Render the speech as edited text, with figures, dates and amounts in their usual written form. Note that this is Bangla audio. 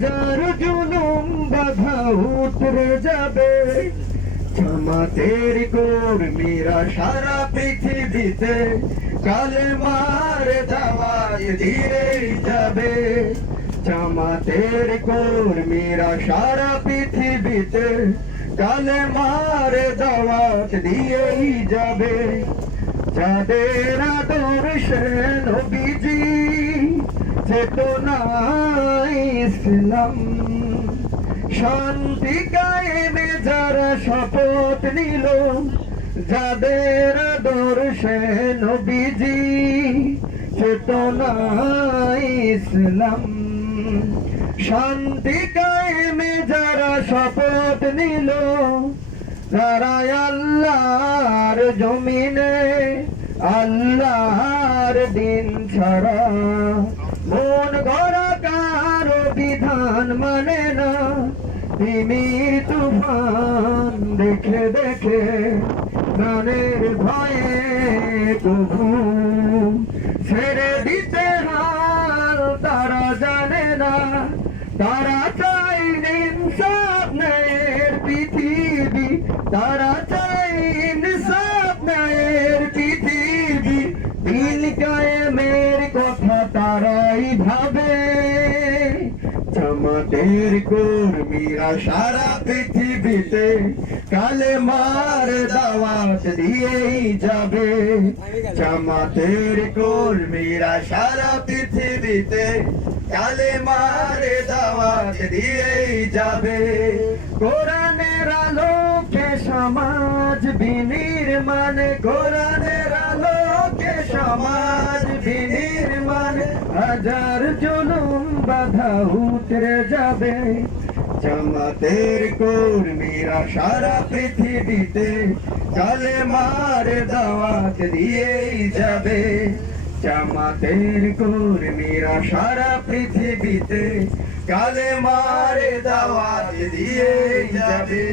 হাজার জুলুম বাধা উতরে যাবে। জামাতের কর্মীরা সারা পৃথিবীতে কালেমার দাওয়াত দিয়েই যাবে। জামাতের কর্মীরা সারা পৃথিবীতে কালেমার দাওয়াত দিয়েই যাবে। যাদের আদর্শে নবীজি চেতনায় ইসলাম, শান্তি কায়েমে যারা শপথ নিল, যাদের আদর্শে নবীজি চেতনায় ইসলাম, শান্তি কায়েমে যারা শপথ নিল, তারা আল্লাহর জমিনে আল্লাহর দিন ছাড়া মন গড়া কারো বিধান মানে না। তিমির তুফান দেখে দেখে প্রাণের ভয়ে কবু ছেড়ে দিতে হাল তারা জানে না। তারা চাই ইনসাফ ন্যায়ের পৃথিবী, তারা চাই ইনসাফ ন্যায়ের পৃথিবী। দিন কায়েমের কথা তারাই ভাবে। জামাতের কর্মীরা সারা পৃথিবীতে কালেমার দাওয়াত দিয়েই যাবে। জামাতের কর্মীরা সারা পৃথিবীতে কালেমার দাওয়াত দিয়েই যাবে। কোরআনের আলোকে সমাজ বিনির্মাণ, কোরআনের আলোকে সমাজ বিনির্মাণ। হাজার জুলুম বাধা উতরে যাবে। জামাতের কর্মীরা সারা পৃথিবীতে কালেমার দাওয়াত দিয়েই যাবে। জামাতের কর্মীরা সারা পৃথিবীতে কালেমার দাওয়াত দিয়েই যাবে।